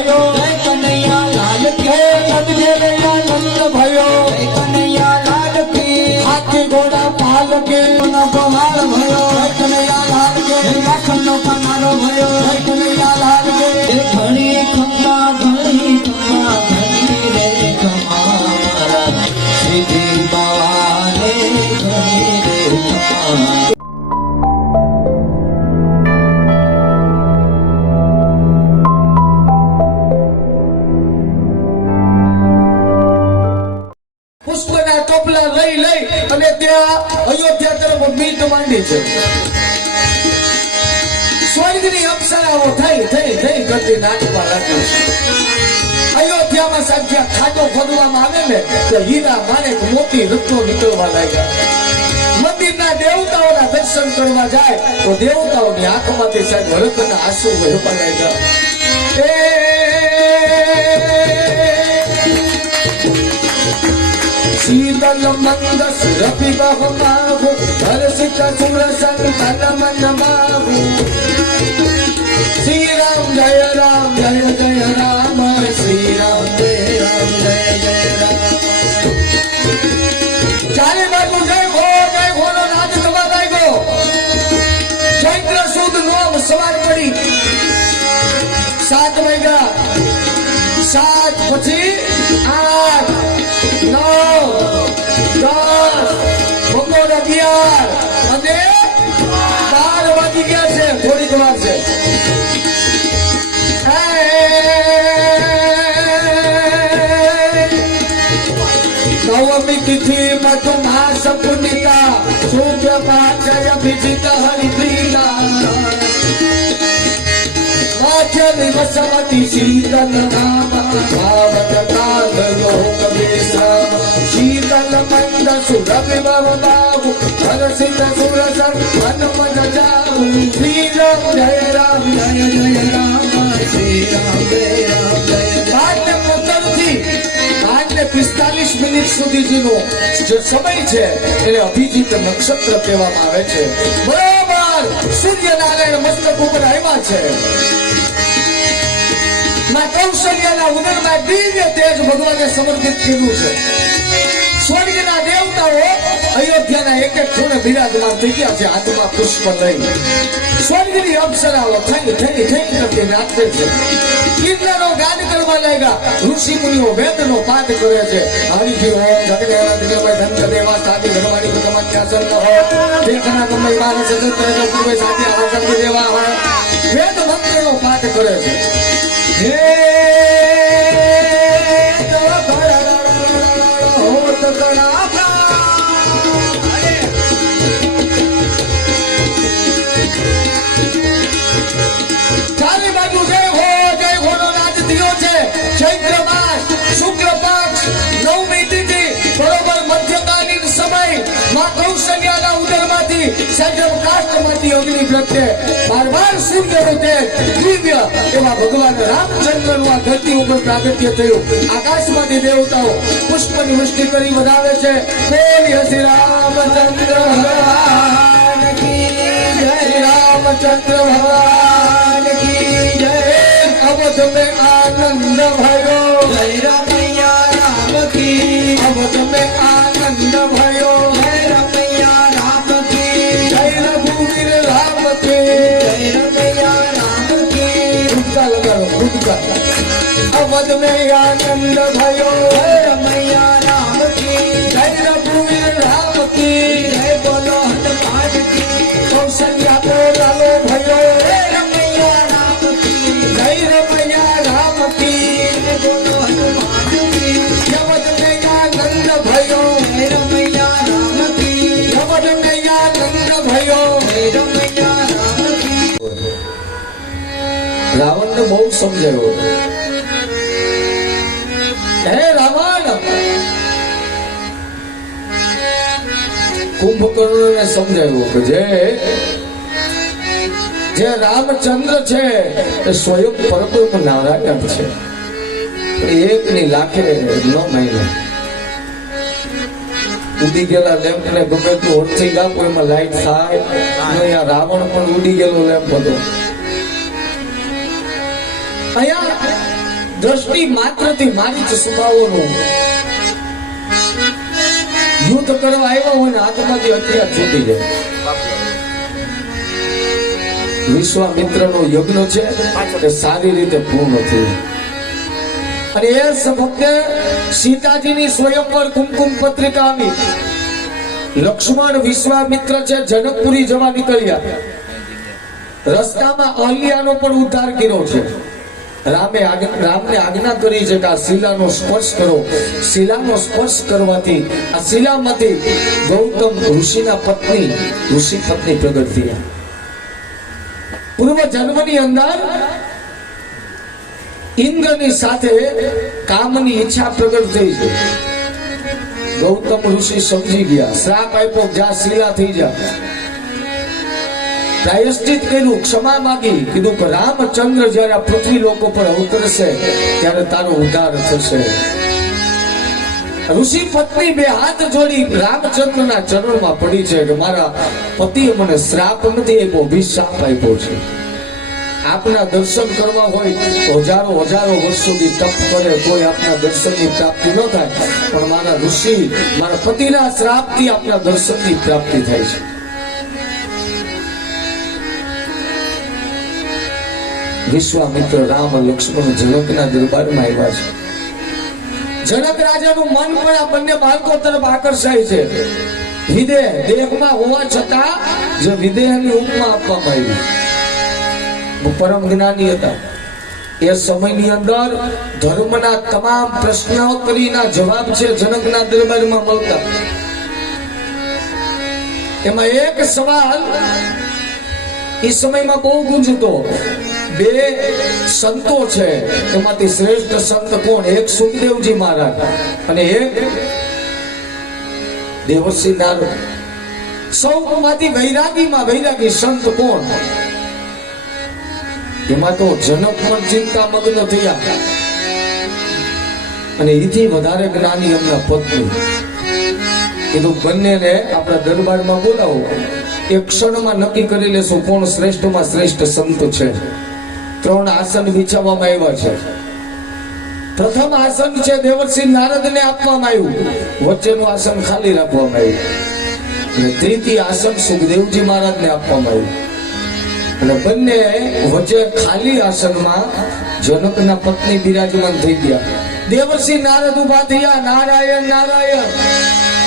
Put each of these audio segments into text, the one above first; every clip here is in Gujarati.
Adiós. ખાડો ખોદવામાં આવે ને, તો હીરા માણેક મોતી રત્નો નીકળવા લાગ્યા. મંદિરના દેવતાઓના દર્શન કરવા જાય, તો દેવતાઓની આંખમાંથી સાહેબ હરકના આંસુ વહેવા લાગ્યા. શ્રી રામ જય રામ, જય જય રામ. પછી આઠ, નવ, દસ, બપોર અગિયાર અને બાર વાગી ગયા છે. થોડીક વાર છે. નવમી તિથિ મધુમાસ સપુનિતા સૂર્ય પાચય વિજિત હરિપ્રિયા પિસ્તાલીસ મિનિટ સુધીનો જે સમય છે એને અભિજીત નક્ષત્ર કહેવામાં આવે છે? બરાબર. સૂર્યનારાયણ મસ્તક ઉપર આવ્યા છે. માં કૌશલ્યના ઉદરમાં દિવ્ય તેજ ભગવાને સમર્પિત કર્યું છે? સ્વર્ગના દેવતાઓ અયોધ્યાના એક એક ખૂણે બિરાજમાન થઈ ગયા છે હાથમાં પુષ્પ લઈ સ્વર્ગની અપ્સરાઓ થઈ થઈ થઈ કરતી નાચે છે. કિન્નરો ગાન કરવા લાગ્યા. ઋષિ મુનિઓ વેદનો પાઠ કરે છે. હરિજી ઓમ જગને દિગમય ધન દેવા સાધી, ભગવાની ભગવાન ન હો દેખના તમે માનસ જત્ર જો પૂર્વે સાધી આનંદ દેવા હોય. વેદ મંત્રનો પાઠ કરે છે. હે સદૈવ કાષ્ટમાંથી અગ્નિ પ્રત્યે બારવાર સિદ્ધ રૂપે દિવ્ય એવા ભગવાન રામચંદ્રનું આ ધરતી ઉપર પ્રાગટ્ય થયું. આકાશમાંથી દેવતાઓ પુષ્પની વૃષ્ટિ કરી વધાવે છે. બોલી હસી રામચંદ્ર રામચંદ્ર ભગવાન કી જય. અબ તમે આનંદ ભયો જય રામૈયા રામ કી અબ તમે આનંદ ભયો જગત મેં આનંદ ભયો રમૈયા રામ કી જય રઘુવીર રામ કી જય બોલો હનુમાન કી કૌશલ્યા કો લાલો ભયો રમૈયા રામ કી જય રમૈયા રામ કી જય બોલો હનુમાન કી જગત મેં આનંદ ભયો રમૈયા રામ કી જગત મેં આનંદ ભયો રમૈયા રામ કી રાવણને બહુ સમજાયો. કુંભકર્ણને સમજાવ્યું કે જે જે રામચંદ્ર છે, એ સ્વયં પરબ્રહ્મ નારાયણ છે. એક ની લાખે ન માયને ઉડી ગયેલા લેમ્પ ને ગમે હોટ ઓળખી ગામ એમાં લાઈટ થાય અહીંયા રાવણ પણ ઉડી ગયેલો લેમ્પ હતો. અહીંયા દ્રષ્ટિ માત્રથી મારી જ સ્વભાવોનું યુદ્ધ કરવા આવ્યા હોય ને હાથમાંથી હથિયાર છૂટી જાય વિશ્વામિત્રનો યજ્ઞ છે એ સારી રીતે પૂર્ણ થયું. અને એ વખતે સીતાજીની સ્વયંવર કુમકુમ પત્રિકા આવી. લક્ષ્મણ વિશ્વામિત્ર છે જનકપુરી જવા નીકળ્યા. રસ્તામાં અહલ્યાનો પણ ઉદ્ધાર કર્યો છે. રામે રામને આજ્ઞા કરી છે કે આ શિલાનો સ્પર્શ કરો. શિલાનો સ્પર્શ કરવાથી આ શિલામાંથી ગૌતમ ઋષિના પત્ની, ઋષિ પત્ની પ્રગટ થયા. પૂર્વ જન્મની અંદર ઇન્દ્રની સાથે કામની ઈચ્છા પ્રગટ થઈ છે. ગૌતમ ઋષિ સમજી ગયા. શ્રાપ આપ્યો જા, શિલા થઈ જા. પ્રાયશ્ચિત કર્યું, ક્ષમા માગી, કીધું કે રામચંદ્ર જ્યારે આ પૃથ્વી લોકો પર અવતરશે ત્યારે તારો ઉદ્ધાર થશે. ઋષિ પત્ની બે હાથ જોડી રામચંદ્રના ચરણમાં પડી છે કે મારા પતિએ મને શ્રાપ નથી આપ્યો અભિશાપ આપ્યો છે. આપના દર્શન કરવા હોય તો હજારો હજારો વર્ષ સુધી તપ કરે, કોઈ આપના દર્શનની પ્રાપ્તિ ન થાય. પણ મારા ઋષિ, મારા પતિના શ્રાપથી આપના દર્શનની પ્રાપ્તિ થાય છે. વિશ્વામિત્ર રામ લક્ષ્મણ જનકના દરબારમાં આવ્યા છે. જનક રાજાનું મન પણ આ બંને બાળકો તરફ આકર્ષાય છે. વિદેહ, દેહમાં હોવા છતાં જે વિદેહની ઉપમા આપવામાં આવી પરમ જ્ઞાની હતા. એ સમયની અંદર ધર્મના તમામ પ્રશ્નોત્તરીના જવાબ છે જનકના દરબારમાં મળતા. એમાં એક સવાલ એ સમયમાં બહુ ગુંજતો. બે સંતો છે. એમાંથી શ્રેષ્ઠ સંત કોણ? એક સુખદેવજી મહારાજ અને એક દેવસિંહ નારદ. સૌમાંથી વૈરાગીમાં વૈરાગી સંત કોણ? એમાં તો જનક પણ ચિંતા મગ્ન થયા. અને એથી વધારે જ્ઞાની એમના પત્ની. કીધું, બંનેને આપણા દરબારમાં બોલાવો. એક ક્ષણમાં નક્કી કરી લેશું કોણ શ્રેષ્ઠમાં શ્રેષ્ઠ સંત છે. ત્રણ આસન વિછાવવામાં આવ્યા છે. પ્રથમ આસન છે દેવસિંહ નારદને આપવામાં આવ્યું. વચ્ચેનું આસન ખાલી રાખવામાં આવ્યું. અને બંને વચ્ચે ખાલી આસનમાં જનકના પત્ની બિરાજમાન થઈ ગયા. દેવર્ષિ નારદ ઊભા થયા. નારાયણ નારાયણ.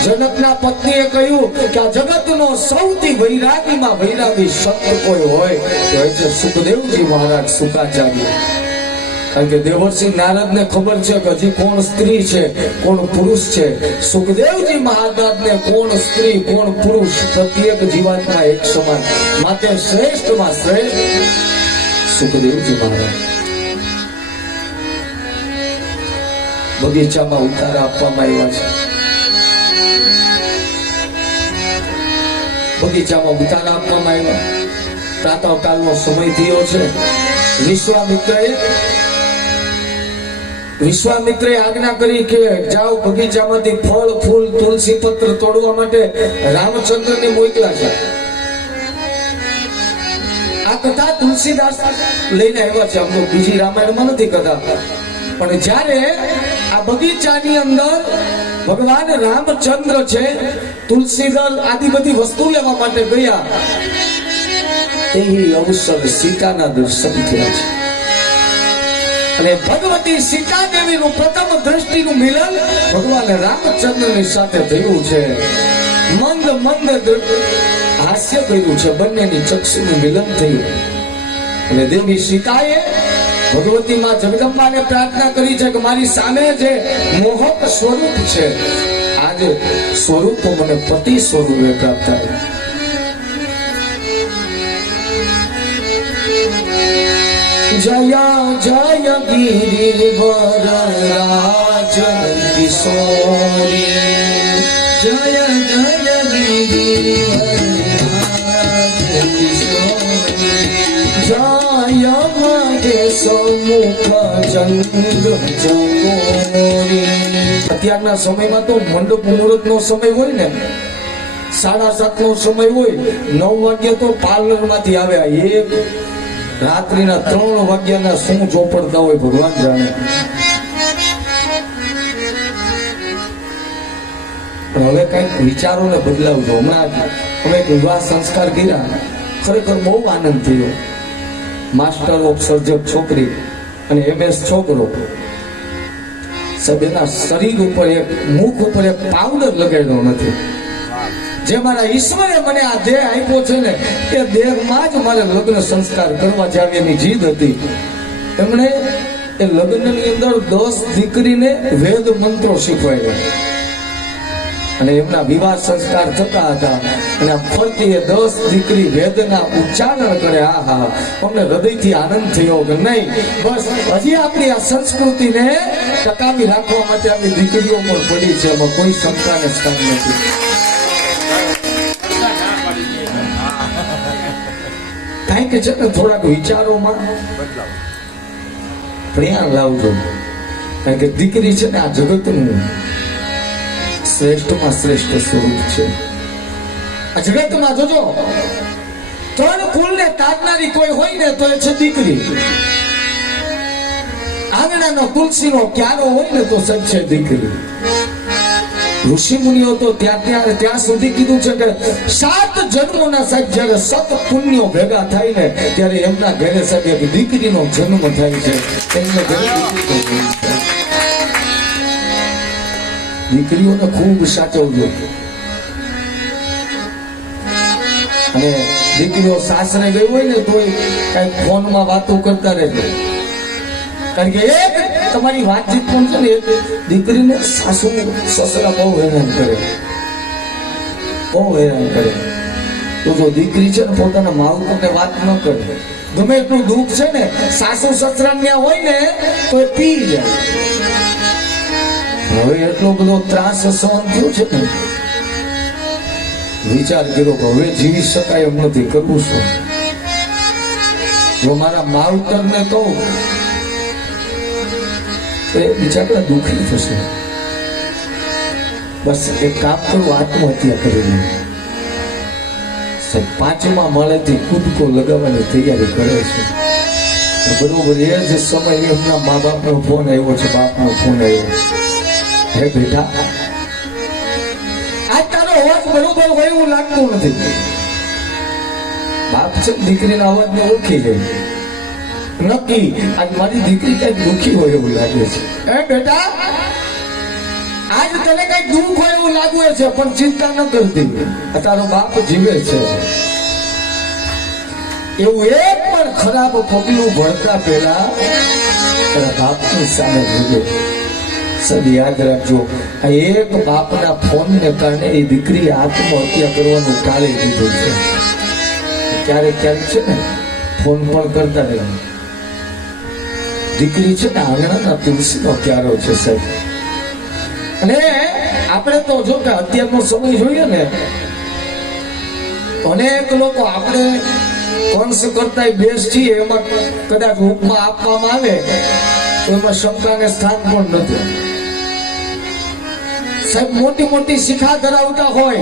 જનકના પત્નીએ કહ્યું કે આ જગતનો સૌથી વૈરાગીમાં વૈરાગી સંત કોઈ હોય તો એ છે સુખદેવજી મહારાજ સુખાચાર્ય. કારણ કે દેવર્ષિ નારદને ખબર છે કે હજી કોણ સ્ત્રી છે, કોણ પુરુષ છે? સુખદેવજી મહારાજને કોણ સ્ત્રી, કોણ પુરુષ? પ્રત્યેક જીવાતમાં એક સમાન. માટે શ્રેષ્ઠમાં શ્રેષ્ઠ સુખદેવજી મહારાજ. બગીચામાં ઉતારા આપવામાં આવ્યા છે. બગીચામાં ઉતારા આપવામાં આવ્યા. પ્રાતઃકાલનો સમય થયો છે. વિશ્વામિત્રએ વિશ્વામિત્રે આજ્ઞા કરી કે જાઓ બગીચામાંથી ફળ, ફૂલ, તુલસી પત્ર તોડવા માટે રામચંદ્રને મોકલા છે. આ કથા તુલસીદાસ લઈને આવ્યા છે. અમને બીજી રામાયણમાં નથી કથા. પણ જ્યારે આ બગીચાની અંદર ભગવાન રામચંદ્ર છે, તુલસીદલ આદિ બધી વસ્તુ લેવા માટે ગયા. તેવી અવસર સીતાના દર્શન થયા છે. અને ભગવતી સીતા દેવીનું પ્રથમ દ્રષ્ટિનું મિલન ભગવાન રામચંદ્રની સાથે થયું છે. મંદ મંદ હાસ્ય કર્યું છે. બંનેની ચક્ષુનું મિલન થયું. અને દેવી સીતાએ ભગવતી માં જગદંબાને પ્રાર્થના કરી છે કે મારી સામે જે મોહક સ્વરૂપ છે આજે સ્વરૂપો મને પતિ સ્વરૂપે પ્રાપ્ત થાય. જય જય ગિરિવર રાજ કિશોરી, જય અત્યારના સમયમાં તો મંડપ મુહૂર્ત નો સમય હોય ને સાડા સાત નો સમય હોય, નવ વાગ્યા તો પાર્લરમાંથી આવે એક, રાત્રિના ત્રણ વાગ્યાના શું ચોપડતા હોય ભગવાન જાણે. હવે કંઈક વિચારોને બદલાવજો. હમણાં અમે વિવાહ સંસ્કાર કર્યા. ખરેખર બહુ આનંદ થયો. માસ્ટર ઓફ સર્જક છોકરી અને એમએસ છોકરો સાહેબ, એના શરીર ઉપર એક, મુખ ઉપર એક પાવડર લગાડ્યો નથી. જે મારા ઈશ્વરે મને આ દેહ આપ્યો છે ને, એ દેહમાં જ મારે લગ્ન સંસ્કાર કરવા જાવ એની જીદ હતી. એમણે એ લગ્નની અંદર દસ દીકરીને વેદ મંત્રો શીખવાડ્યા. અને એમના વિવાહ સંસ્કાર થતા હતા. પડી છે કારણ કે છે ને, થોડાક વિચારોમાં પ્રેમ લાવજો. કારણ કે દીકરી છે ને, આ જગતનું શ્રેષ્ઠમાં શ્રેષ્ઠ સ્વરૂપ છે. જગતમાં જોજો. ત્રણ કુલને તારનારી કોઈ હોય ને તો એ છે દીકરી. આંગણાનો તુલસીનો ક્યારો હોય ને તો સચ્છે દીકરી. ઋષિ મુનિઓ તો ત્યાં ત્યાં ત્યાં સુધી કીધું છે કે સાત જન્મોના સાહેબ જ્યારે સત પુણ્યો ભેગા થાય ને ત્યારે એમના ઘરે સાહેબ એક દીકરીનો જન્મ થાય છે. એમને ઘરે. દીકરીઓને ખૂબ સાચવજો. અને દીકરીઓ સાસરે ગઈ હોય ને તોય કઈ ફોનમાં વાતો કરતા રહેજો. કારણ કે એક તમારી વાતચીત પણ છે ને, એક દીકરીને સાસુ સસરા બહુ હેરાન કરે. બહુ હેરાન કરે. તો જો દીકરી છે ને પોતાના માવતરને વાત ન કરે. ગમે એટલું દુઃખ છે ને, સાસુ સસરા ત્યાં હોય ને, તો એ પી જાય હવે એટલો બધો ત્રાસ સહન થયો છે ને વિચાર કર્યો કે હવે જીવી શકાય એમ નથી કરવું શું? જો મારા માવતરને કહું એ બિચારા દુઃખી થશે. બસ એ કામ કરું આત્મહત્યા કરી લઉં. સાહેબ, પાંચમા માળેથી કૂદકો લગાવવાની તૈયારી કરે છે. બરોબર એ જ સમય એમના મા બાપનો ફોન આવ્યો છે બાપનો ફોન આવ્યો. હે બેટા એવું લાગતું નથી. બાપ છે, દીકરીના અવાજને ઓળખી જાય નક્કી, આજ મારી દીકરી કંઈક દુખી હોય એવું લાગે છે. એ બેટા, આજ તને કંઈક દુઃખ હોય એવું લાગે છે, પણ ચિંતા ન કરતી. તારો બાપ જીવે છે. એવું એક પણ ખરાબ પગલું ભરતા પહેલા તારા બાપની સામે જોજે સદ યાદ રાખજો. આ એક બાપના ફોનને કારણે એ દીકરી આત્મહત્યા કરવાનું ટાળી દીધું છે. ક્યારેક ક્યારેક છે ને? ફોન પણ કરતા રહેવાનું. દીકરી છે ને આંગણાના તુલસીનો ક્યારો છે સાહેબ. અને આપણે તો જો કે અત્યારનો સમય જોઈએ ને, અનેક લોકો આપણે કોન્સ કરતા બેસ્ટ છીએ, એમાં કદાચ ઉપમા આપવામાં આવે, તો એમાં શંકાને સ્થાન પણ નથી. સાહેબ, મોટી મોટી શિખા ધરાવતા હોય,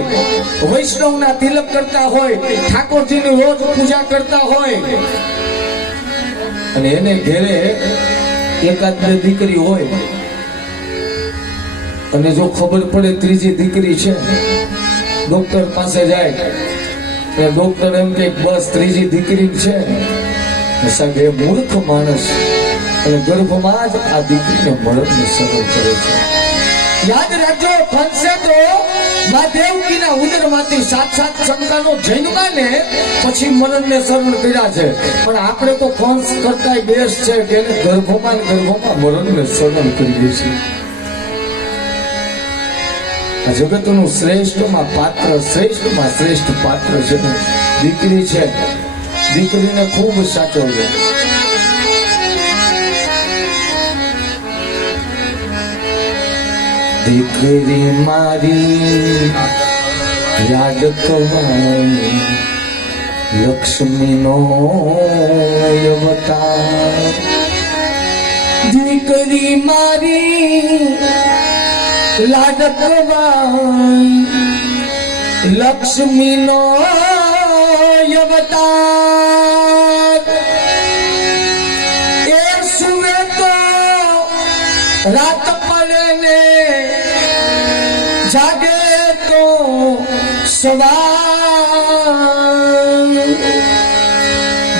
વૈષ્ણવના તિલક કરતા હોય, ઠાકોરજીની રોજ પૂજા કરતા હોય. અને એને ઘેરે એકાદ બે દીકરી હોય. અને જો ખબર પડે ત્રીજી દીકરી છે, ડોક્ટર પાસે જાય. અને ડોક્ટર એમ કે, બસ, ત્રીજી દીકરી છે. સાહેબ, એ મૂર્ખ માણસ અને ગર્ભમાં જ આ દીકરીને મરણને શરૂ કરે છે. યાદ રાખજો કંસે તો મા દેવકીના ઉદરમાંથી સાત સાત સંતાનો જન્માને પછી મરણને શરણ કર્યા છે. પણ આપણે તો કંસ કરતા બેસ છે કે એને ગર્ભમાં ને મરણને શરણ કરીએ છીએ આ જગતનું શ્રેષ્ઠમાં પાત્ર, શ્રેષ્ઠમાં શ્રેષ્ઠ પાત્ર છે. દીકરી છે. દીકરીને ખૂબ સાચવજો. દીકરી મારી, યાદ કવાય લક્ષ્મીનો અવતાર. દીકરી મારી લાડ કવાય લક્ષ્મીનો અવતાર. એ સુવે તો રાત સવાર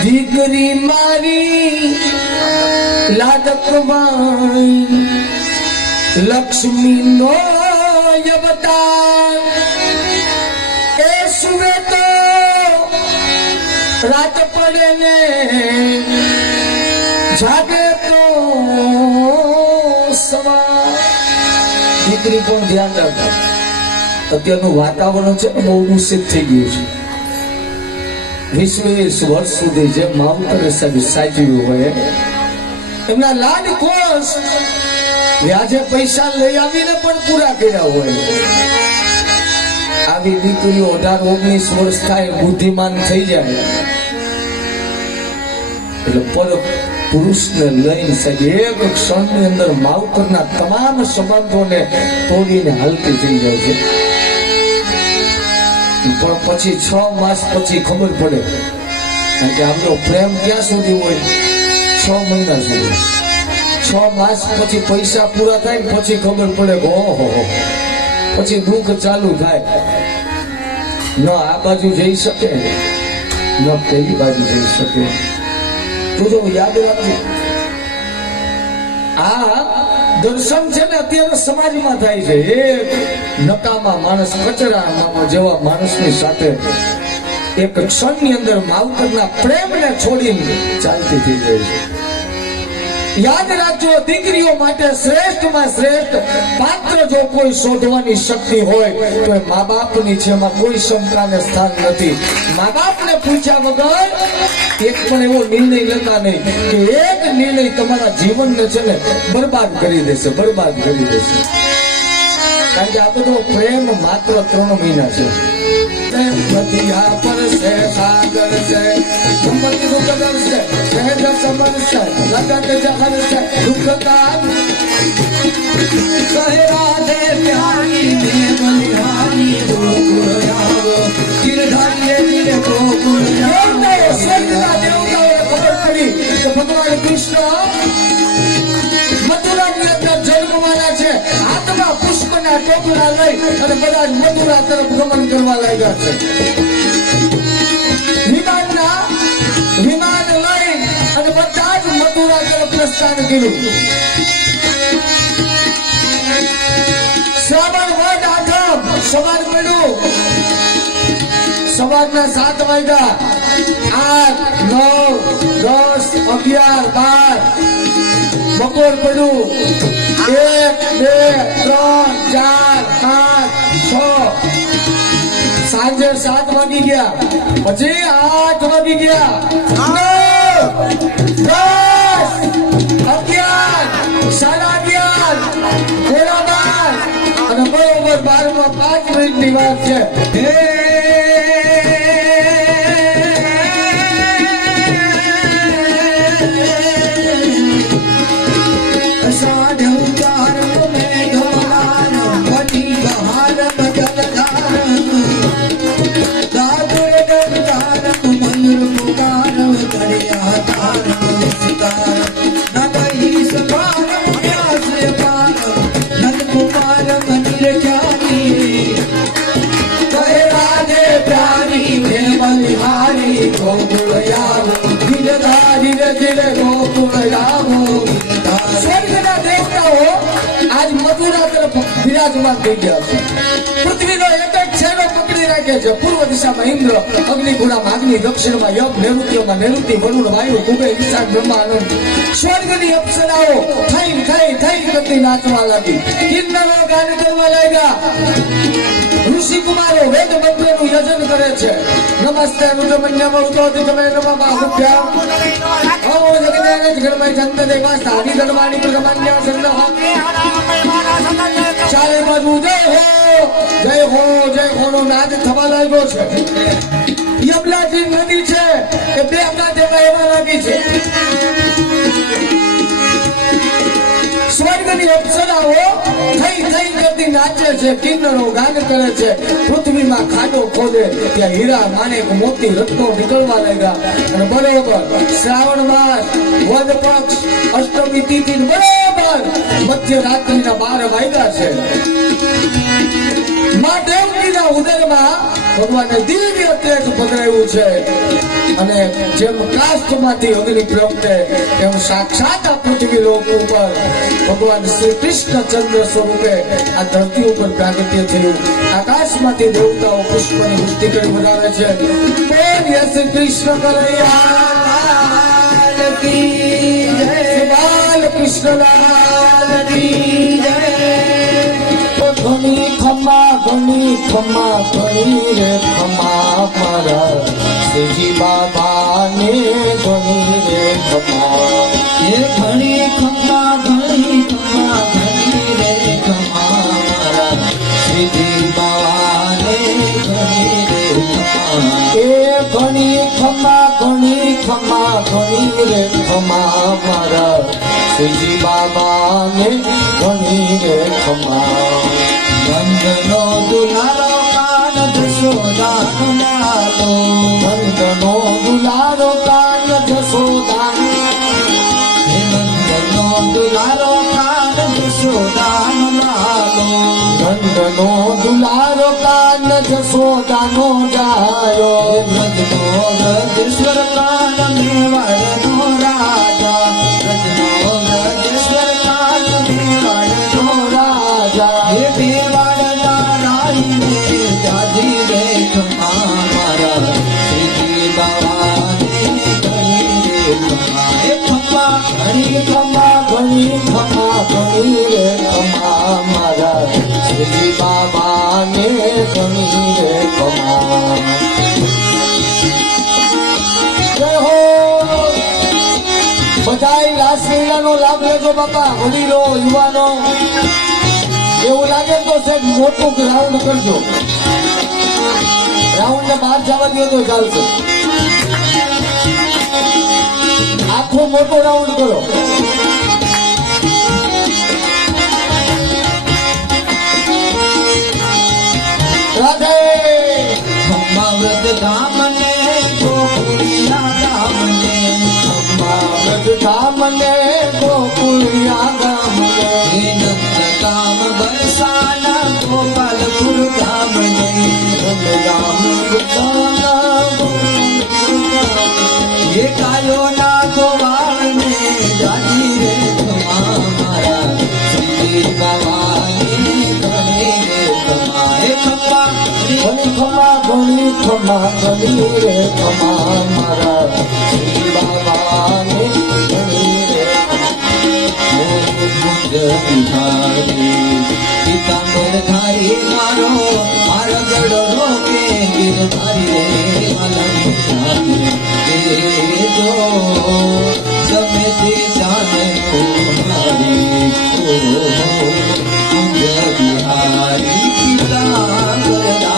દીકરી મારી લાડકવાઈ લક્ષ્મી નો અવતાર. એ સુવે તો રાત પડે ને જાગે તો સવાર દીકરી પણ ધ્યાન રાખો અત્યારનું વાતાવરણ છે બહુ દૂષિત થઈ ગયું છે. વીસ વીસ વર્ષ સુધી જે માવતરે સાચવ્યું હોય, એમના લાડ કોષ વ્યાજે પૈસા લઈ આવીને પણ પૂરા કર્યા હોય. આવી દીકરીઓ અઢાર, ઓગણીસ વર્ષ થાય, બુદ્ધિમાન થઈ જાય. એટલે પર પુરુષને લઈને સાહેબ એક ક્ષણની અંદર માવતરના તમામ સંબંધોને તોડીને હાલતી થઈ જાય છે. પણ પછી છ માસ પછી ખબર પડે. કારણ કે આપણો પ્રેમ ક્યાં સુધી હોય? છ મહિના સુધી. છ માસ પછી પૈસા પૂરા થાય ને પછી ખબર પડે કે ઓહો પછી દુઃખ ચાલુ થાય. ન આ બાજુ જઈ શકે, ન પેલી બાજુ જઈ શકે. તું જો યાદ રાખજે. આ દર્શન છે ને અત્યારે સમાજમાં થાય છે. એક નકામા માણસ, કચરા જેવા માણસની સાથે એક ક્ષણની અંદર માવતરના પ્રેમને છોડીને ચાલતી થઈ જાય છે. યાદ રાખજો, દીકરીઓ માટે શ્રેષ્ઠમાં શ્રેષ્ઠ પાત્ર જો કોઈ શોધવાની શક્તિ હોય, તો એ મા બાપની છે એમાં કોઈ શંકાને સ્થાન નથી. મા બાપને પૂછ્યા વગર એક પણ એવો નિર્ણય લેતા નહીં કે એક નિર્ણય તમારા જીવનને છે ને બરબાદ કરી દેશે, બરબાદ કરી દેશે. કારણ કે આ બધો પ્રેમ માત્ર ત્રણ મહિના છે. પર છે, સાગર છે. રાધે પ્યારી ને કૃષ્ણ અંદર જન્મવાના છે હાથમાં પુષ્પના ટોપલા લઈ અને બધા મથુરા તરફ ગમન કરવા લાગ્યા છે તરફ પ્રસ્થાન કર્યું શ્રાવણ વદ આઠમ સવાર પડ્યું સવારના સાત વાગ્યા આઠ, નવ, દસ, અગિયાર, બાર. બપોર પડ્યું. એક, બે, ત્રણ, ચાર, પાંચ, છ. સાંજે સાત વાગી ગયા. પછી આઠ વાગી ગયા. અને બરોબર બારમાં પાંચ મિનિટની વાત છે. થઈ ગયા છે પૃથ્વીનો એક એક છે. પૂર્વ દિશામાં ઇન્દ્ર અગ્નિ અગ્નિ, દક્ષિણમાં યમ, નૈઋત્યમાં નૈઋત્ય, વરુણ, વાયુ કુબેર ઈશાન બ્રહ્માનંદ સ્વર્ગની અપ્સરાઓ થઈ થઈ થઈ કરતી નાચવા લાગી. કિન્નરો ગાન કરવા લાગ્યા. ઋષિ વેદ મંત્રનું યજન કરે છે. નમસ્તે ઉતોતિ તમે નમઃ બાહુભ્યામ ઓમ જગન્નાથ જગન્મય જંત દેવા સાધી ચારે બાજુ, જય હો જય હો જય હો, નો નાદ થવા લાગ્યો છે. યમલાજી નદી છે, એ બે હમણાં જેવા એવા લાગી છે. સ્વર્ગની અપ્સરાઓ થઈ થઈ કરતી નાચે છે, કિન્નરો ગાન કરે છે, પૃથ્વીમાં ખાડો ખોદે, ત્યાં હીરા માણેક મોતી રત્નો નીકળવા લાગ્યા. અને બરોબર શ્રાવણ માસ, વદ પક્ષ, અષ્ટમી તિથિ બરોબર મધ્ય રાત્રિના બાર વાગ્યા છે. માં દેવકીના ઉદરમાં ભગવાને દિવ્ય તેજ પધરાયું છે. અને જેમ કાષ્ઠમાંથી અગ્નિ પ્રગટે એમ સાક્ષાત આ પૃથ્વી લોક ઉપર ભગવાન શ્રી કૃષ્ણ ચંદ્ર સ્વરૂપે આ ધરતી ઉપર પ્રાગટ્ય થયું. આકાશમાંથી દેવતાઓ પુષ્પની વૃષ્ટિ કરી બનાવે છે. કૃષ્ણ કનૈયા, લાલ કી જય. ઘણી ખમા ઘણી રે ખમા મારા શ્રીજી બાબાને ઘણી રે ખમા એ ઘણી ખમા ઘણી ખમા ઘણી રે ખમા મારા શ્રીજી બાબાને ઘણી રે ખમ્મા એ ઘણી ખમા ઘણી ખમા ઘણી રે ખમા મારા શ્રીજી બાબાને ઘણી રે ખમા બંધનો દુલારો કાન જશોદાનો લાલો નંદનો દુલારો કાન જસોદાન હે બંધનો દુલારો કાન જશોદાનો લાલો નંદનો દુલારો કાન જસોદાનો જાયો. વ્રજનો વ્રજેશ્વર કાન મેવાડનો રાસલીલાનો લાભ લેજો બાપા, વડીલો, યુવાનો. એવું લાગે તો સાહેબ મોટું રાઉન્ડ કરજો. રાઉન્ડ ને બહાર જવા દો તો ચાલશે. આખો મોટો રાઉન્ડ કરો. ખમા ઘણી ખમા ઘણી રે ખમા મારા શ્રી બાબાને ઘણી રે ગુંજ બિહારી પિતાંબર ધારી મારો મારો ગડો રોકે ગિરધારી રે વાલમી એ જો તમે તે જાણે ઓ મારી ઓ ગુંજ બિહારી પિતાંબર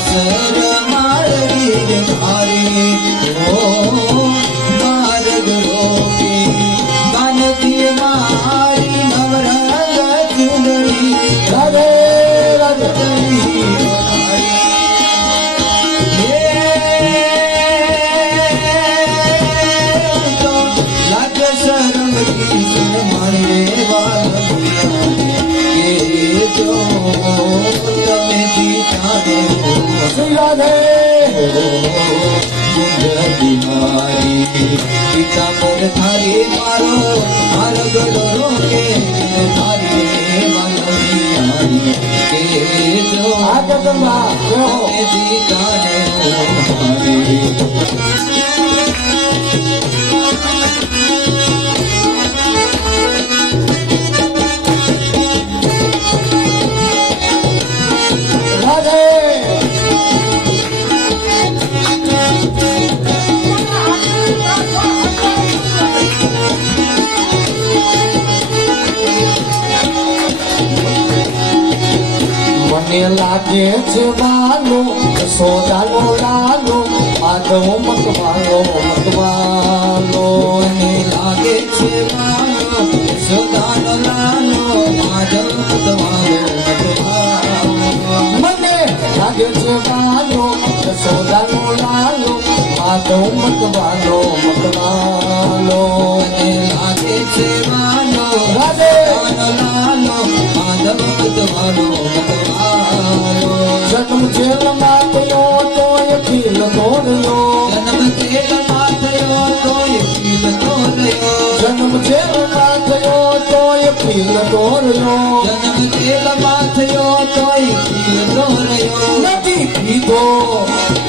રાધે سیرانے گنگر بنائی بتا مول تھاری یارو ہار ددر کے ناری ونی ائی کے جو اجا سن મને લાગે છે વાલો સોદાનો લાલો માધવ મતવાલો મતવાલો મને લાગે છે મારો યશોદાનો લાલો માધવ તમારો મતવાલો મને લાગે છે વાલો સોદાનો લાલો માધવ મતવાલો મતવાલો મને લાગે છે માનો રાધે. લાલો માધવ તમારો જન્મ જેલમાં થયો તોય ખીલ તોડ્યો જન્મ જેલમાં થયો તોય તો રહ્યો નથી પીધો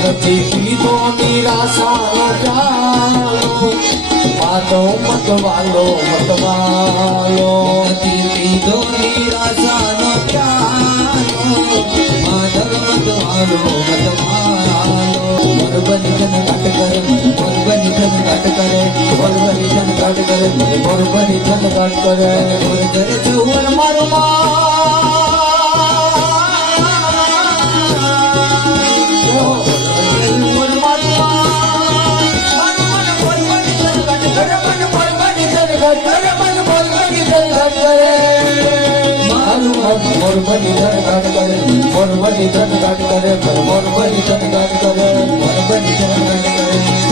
નથી પીધો નિરાશાનો પ્યાલો માધવ મતવાલો મતવાલો નથી પીધો નિરાશાનો પ્યાલો માધવ મતવાલો મતવાલો મોર બની ધન ઘટ કરે મોર બની ધન કરે મોર બની ધન કરે મોર બની ધન કરે મોર ઘરે જુવન મારો મારું મોર બની ધન ઘટ કરે મોર બની ધન ઘટ કરે મોર બની ધન ઘટ કરે મોર બની ધન ઘટ કરે